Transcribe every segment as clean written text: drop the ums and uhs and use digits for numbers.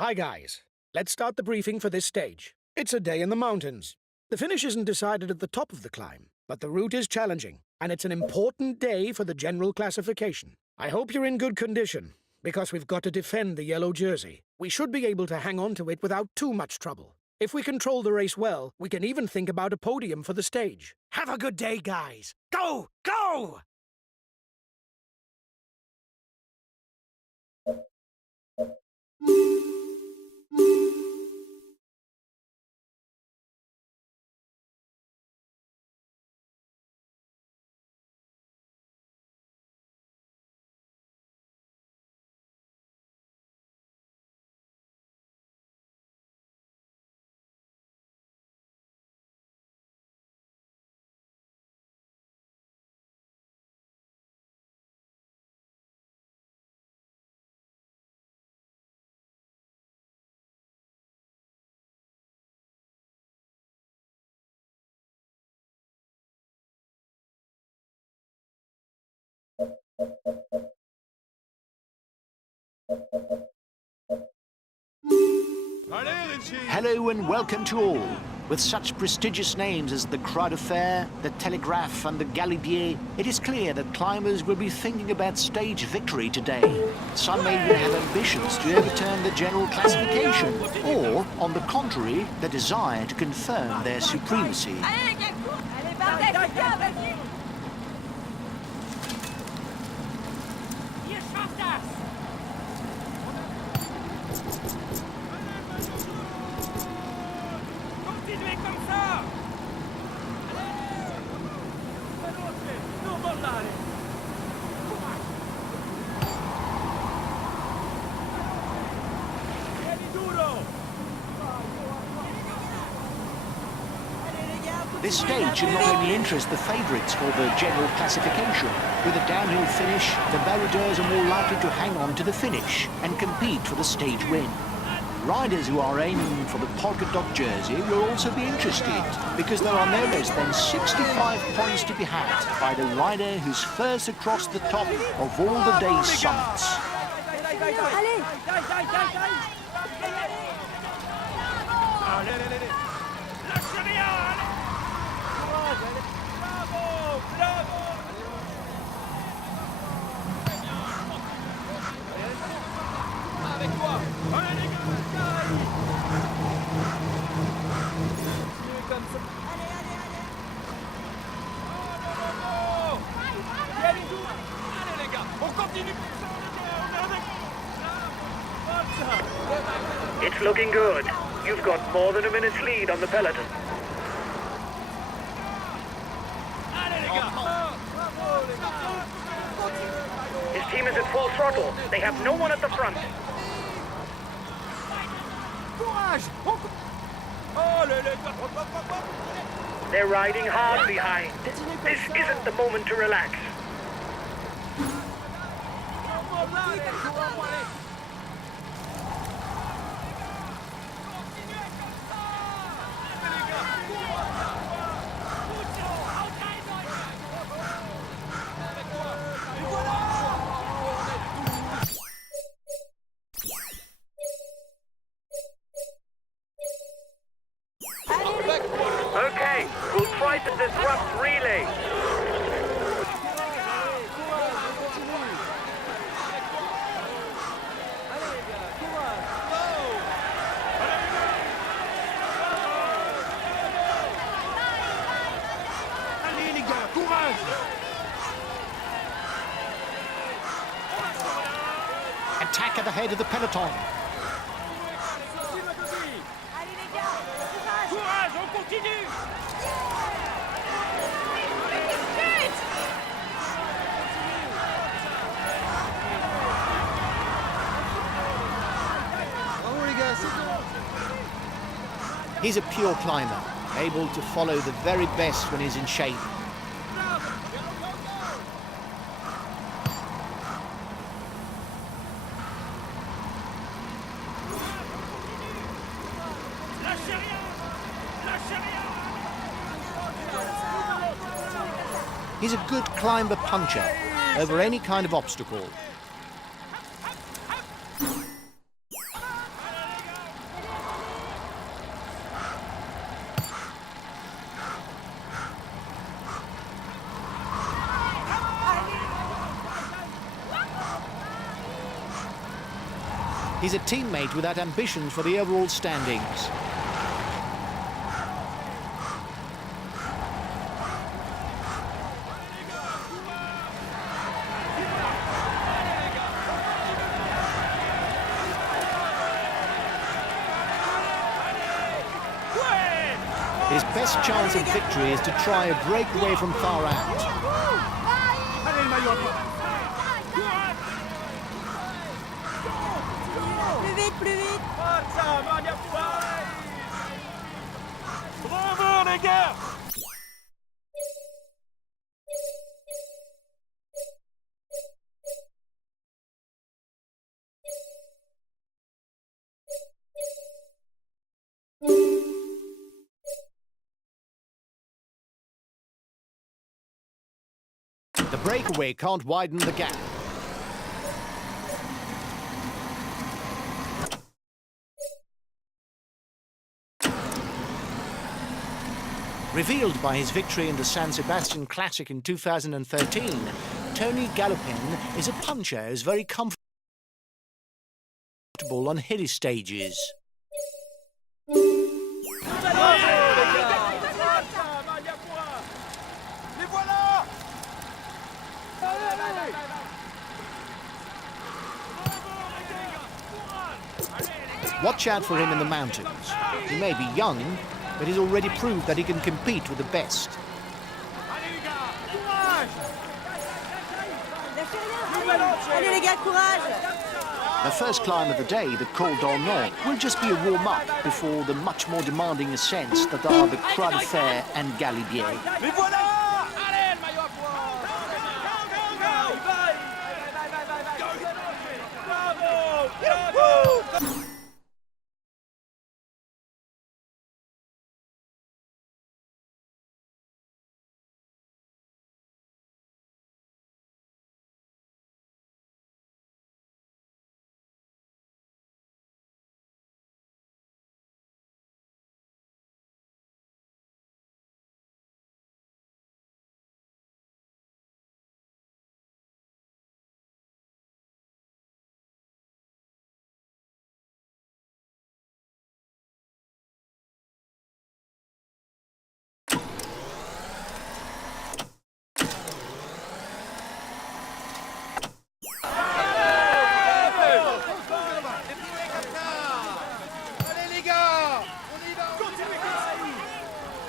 Hi guys, let's start the briefing for this stage. It's a day in the mountains. The finish isn't decided at the top of the climb, but the route is challenging, and it's an important day for the general classification. I hope you're in good condition, because we've got to defend the yellow jersey. We should be able to hang on to it without too much trouble. If we control the race well, we can even think about a podium for the stage. Have a good day, guys! Go! Go! Hello and welcome to all. With such prestigious names as the Croix de Fer, the Telegraph and the Galibier, it is clear that climbers will be thinking about stage victory today. Some may even have ambitions to overturn the general classification, or, on the contrary, the desire to confirm their supremacy. This stage should not only interest the favourites for the general classification. With a downhill finish, the baroudeurs are more likely to hang on to the finish and compete for the stage win. Riders who are aiming for the polka dot jersey will also be interested, because there are no less than 65 points to be had by the rider who's first across the top of all the day's summits. It's looking good. You've got more than a minute's lead on the peloton. His team is at full throttle. They have no one at the front. They're riding hard behind. This isn't the moment to relax. Okay, we'll try to disrupt relay. Attack at the head of the peloton. He's a pure climber, able to follow the very best when he's in shape. He's a good climber puncher over any kind of obstacle. He's a teammate without ambitions for the overall standings. His best chance of victory is to try a breakaway from far out. Plus vite, plus vite. Bravo les gars! The breakaway can't widen the gap. Revealed by his victory in the San Sebastian Classic in 2013, Tony Gallopin is a puncher who's very comfortable on hilly stages. Watch out for him in the mountains. He may be young, but he's already proved that he can compete with the best. Allez les gars, courage. The first climb of the day, the Col d'Ornon, will just be a warm-up before the much more demanding ascents that are the Croix de Fer and Galibier. Les voilà! Allez, le maillot à poids! Bravo! Bravo!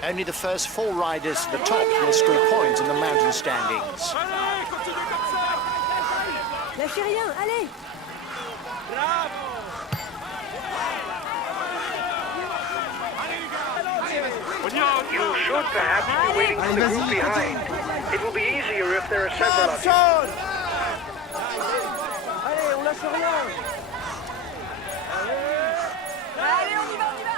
Only the first 4 riders to the top will score points in the mountain standings. Allez, continue comme ça! Lâchez rien, allez. Bravo! You should perhaps be waiting for the group behind. It will be easier if there are several of you. Allez, on lâche rien. Allez, on y va, on y va.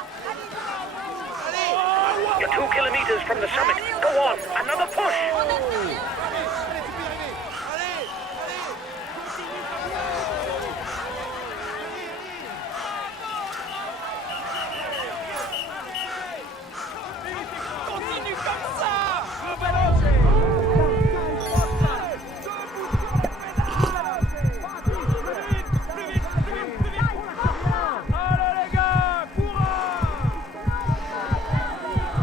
You're 2 kilometers from the summit. Go on, another push. Continue comme ça! Allez les gars, courage!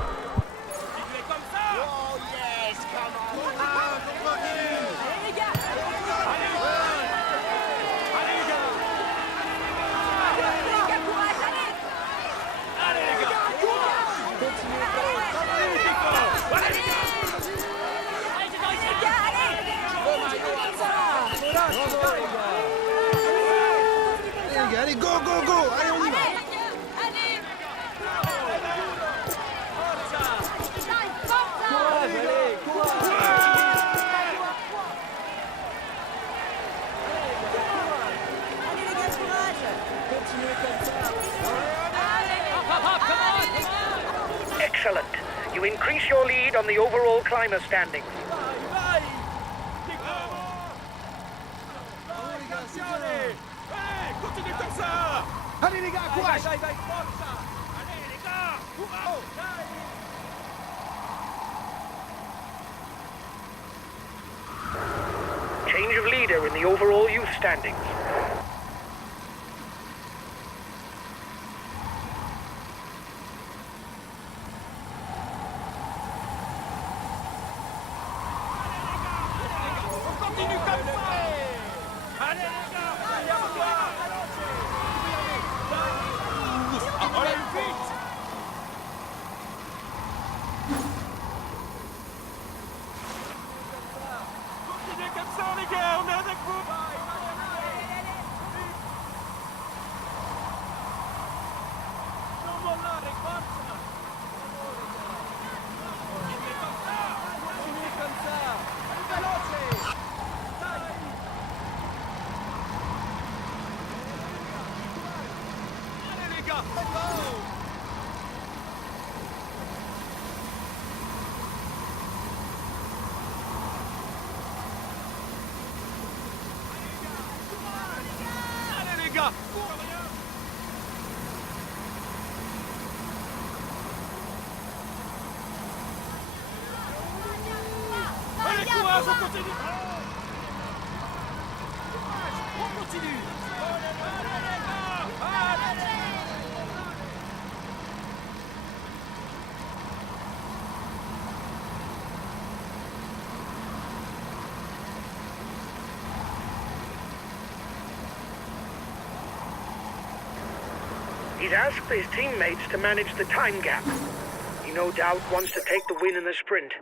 Continuez comme ça! Allez les gars. Allez les gars! Allez les gars, courage, allez. Allez les gars! Allez, go, go, go! Allez, on y va! Excellent. You increase your lead on the overall climber standings. Continue comme ça! Allez, les gars, courage! Allez les gars! Courage! Change of leader in the overall youth standings. continue comme ça. Allez les gars, allez à toi. Allez, vite. Continuez comme ça les gars, on est avec vous. Allez les gars. Allez, courage, on continue. On continue. He's asked his teammates to manage the time gap. He no doubt wants to take the win in the sprint.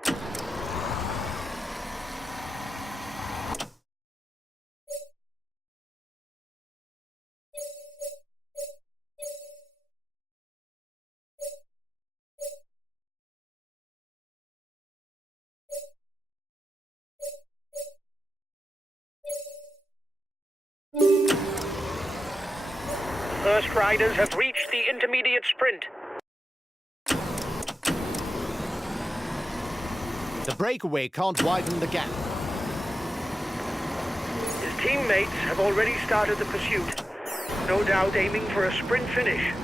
First riders have reached the intermediate sprint. The breakaway can't widen the gap. His teammates have already started the pursuit, no doubt aiming for a sprint finish.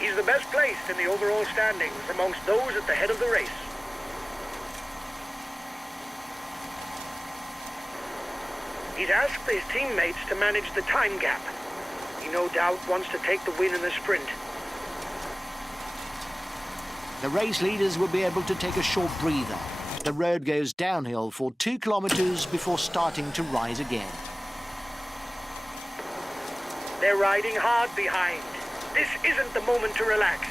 He's the best placed in the overall standings amongst those at the head of the race. He's asked his teammates to manage the time gap. He no doubt wants to take the win in the sprint. The race leaders will be able to take a short breather. The road goes downhill for 2 kilometers before starting to rise again. They're riding hard behind. This isn't the moment to relax.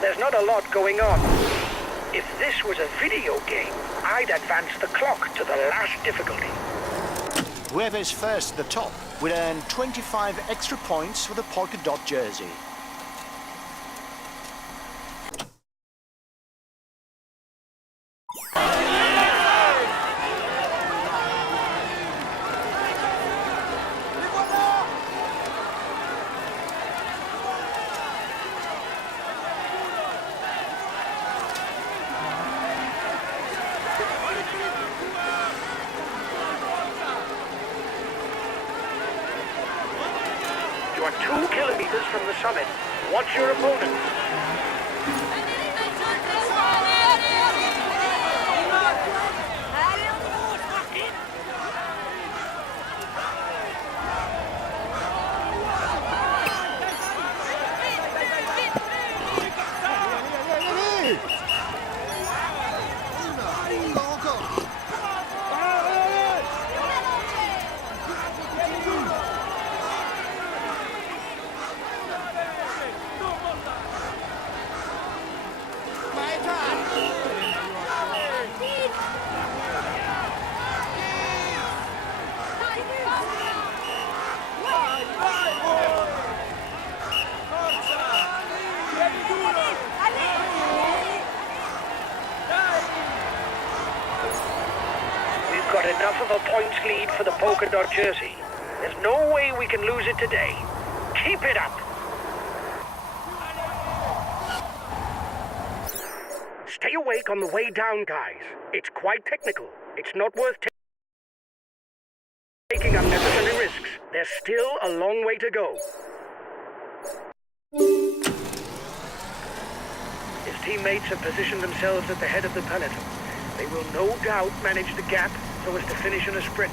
There's not a lot going on. If this was a video game, I'd advance the clock to the last difficulty. Whoever's first at the top will earn 25 extra points for the polka dot jersey. You are 2 kilometers from the summit. Watch your opponents. half of a points lead for the polka dot jersey. There's no way we can lose it today. Keep it up. Stay awake on the way down, guys. It's quite technical. It's not worth taking unnecessary risks. There's still a long way to go. His teammates have positioned themselves at the head of the peloton. They will no doubt manage the gap so as to finish in a sprint.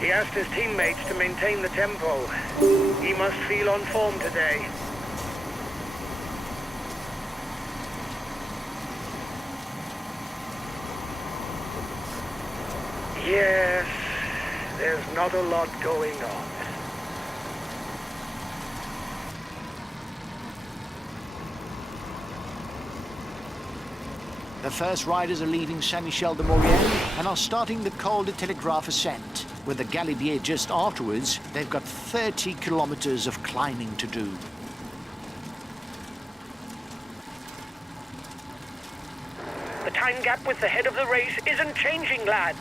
He asked his teammates to maintain the tempo. He must feel on form today. Yes, there's not a lot going on. The first riders are leaving Saint-Michel-de-Maurienne and are starting the Col de Telegraph ascent. With the Galibier just afterwards, they've got 30 kilometers of climbing to do. The time gap with the head of the race isn't changing, lads.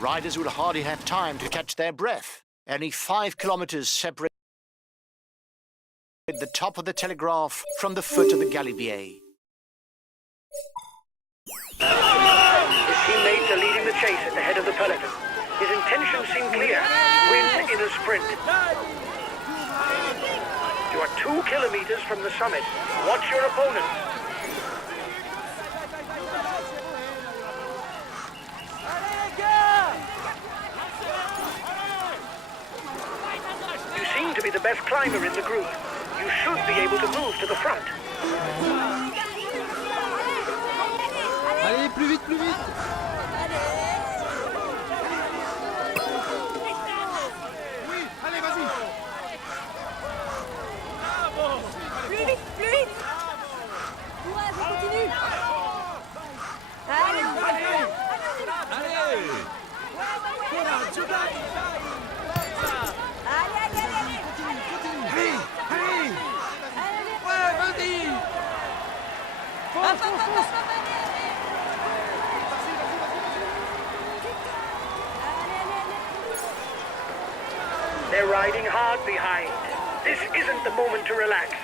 Riders will hardly have time to catch their breath. Only 5 kilometers separate the top of the Telegraph from the foot of the Galibier. His teammates are leading the chase at the head of the peloton. His intentions seem clear. Win in a sprint. You are 2 kilometers from the summit. Watch your opponents. You seem to be the best climber in the group. You should be able to move to the front. Allez, plus vite, plus vite. Oui, allez, vas-y. Plus vite, plus vite. Courage, on continue. Allez, Allez. Courage, tu gagnes. allez. Allez, allez. Ouais, vas-y. Fonce, fonce, fonce. They're riding hard behind. This isn't the moment to relax.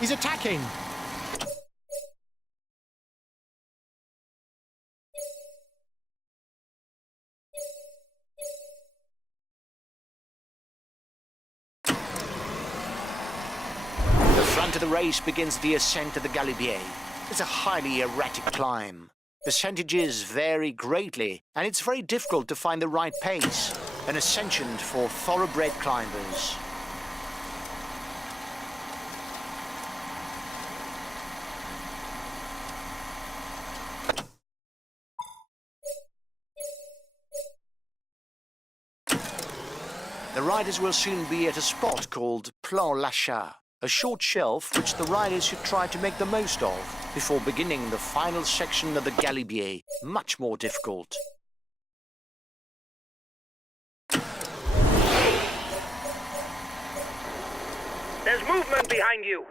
He's attacking. The front of the race begins the ascent of the Galibier. It's a highly erratic climb. Percentages vary greatly, and it's very difficult to find the right pace. An ascension for thoroughbred climbers. The riders will soon be at a spot called Plan Lachat, a short shelf which the riders should try to make the most of before beginning the final section of the Galibier, much more difficult. There's movement behind you.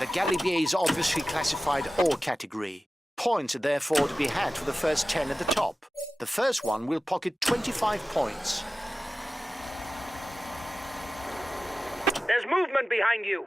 The Galibier is obviously classified all category. Points are therefore to be had for the first 10 at the top. The first one will pocket 25 points. There's movement behind you.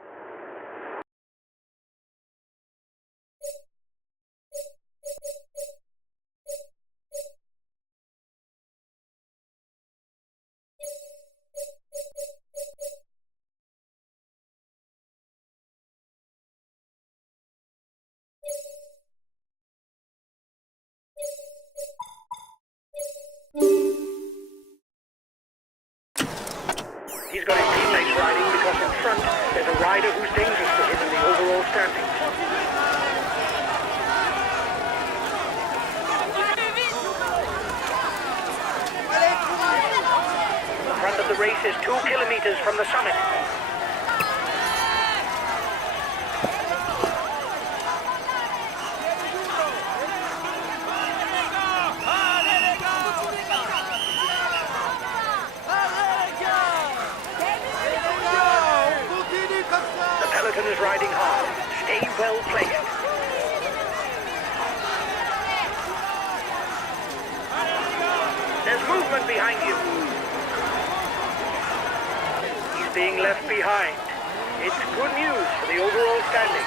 He's got his teammates riding because in front there's a rider who's dangerous to him in the overall standings. The front of the race is 2 kilometers from the summit. The peloton is riding hard. Stay well placed. There's movement behind you. He's being left behind. It's good news for the overall standing.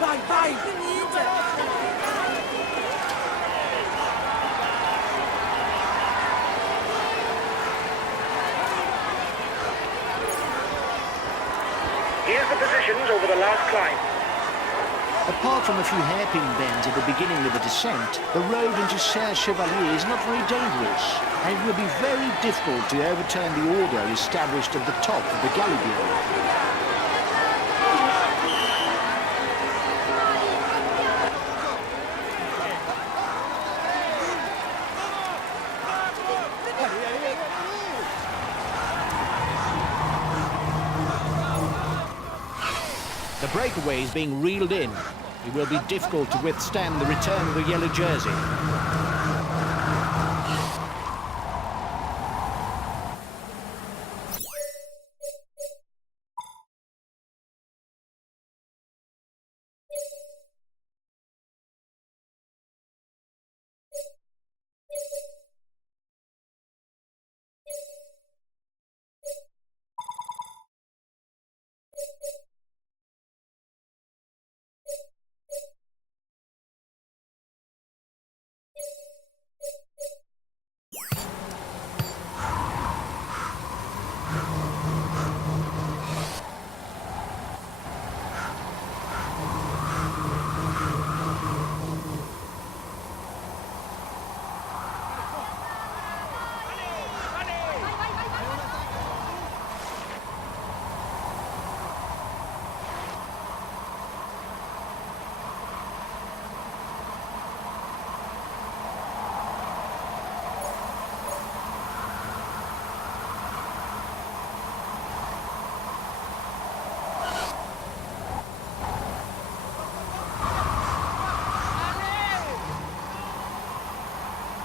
Vai, vai! Here's the positions over the last climb. Apart from a few hairpin bends at the beginning of the descent, the road into Saint-Chevalier is not very dangerous, and it will be very difficult to overturn the order established at the top of the Galibier. The breakaway is being reeled in. It will be difficult to withstand the return of the yellow jersey.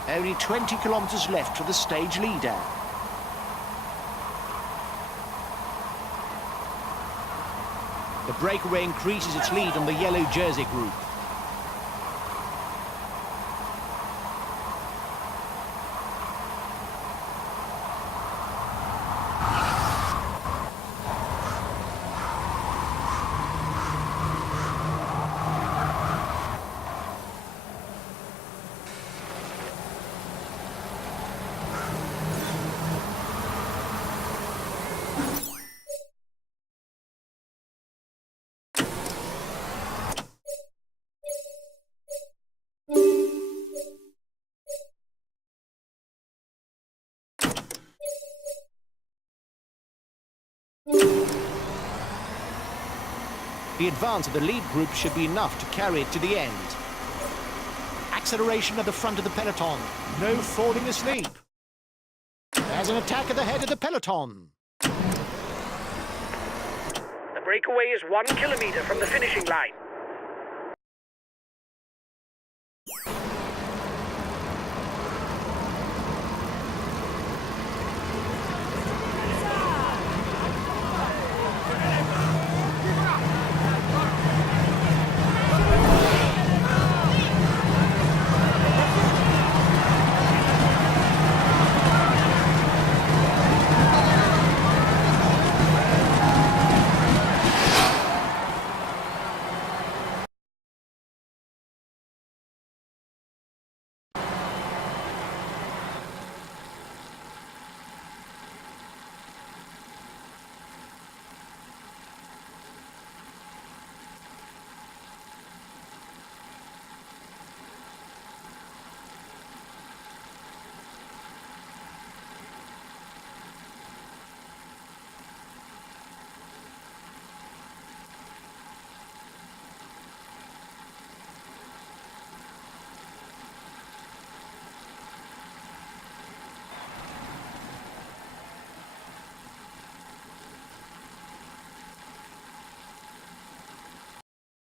Only 20 kilometers left for the stage leader. The breakaway increases its lead on the yellow jersey group. The advance of the lead group should be enough to carry it to the end. Acceleration at the front of the peloton. No falling asleep. There's an attack at the head of the peloton. The breakaway is 1 kilometer from the finishing line.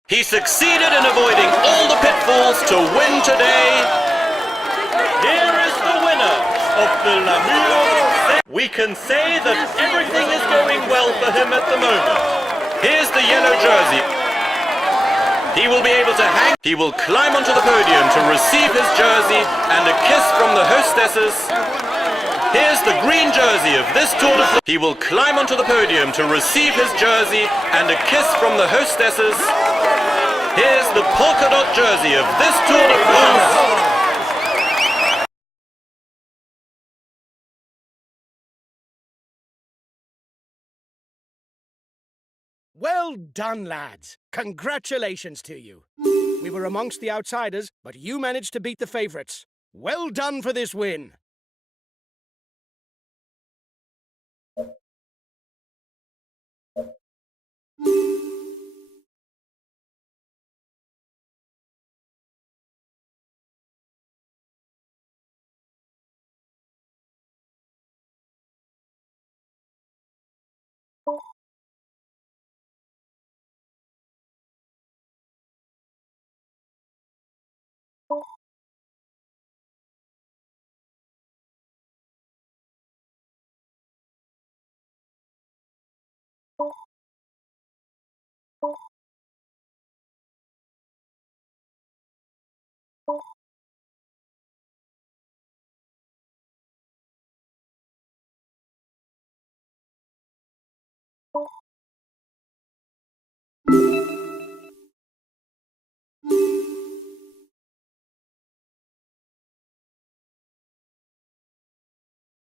He succeeded in avoiding all the pitfalls to win today. Here is the winner of the Lamour. We can say that everything is going well for him at the moment. Here's the yellow jersey. He will be able to hang. He will climb onto the podium to receive his jersey and a kiss from the hostesses. Here's the green jersey of this Tour de France. He will climb onto the podium to receive his jersey and a kiss from the hostesses. Here's the polka dot jersey of this Tour de France. Well done, lads. Congratulations to you. We were amongst the outsiders, but you managed to beat the favourites. Well done for this win.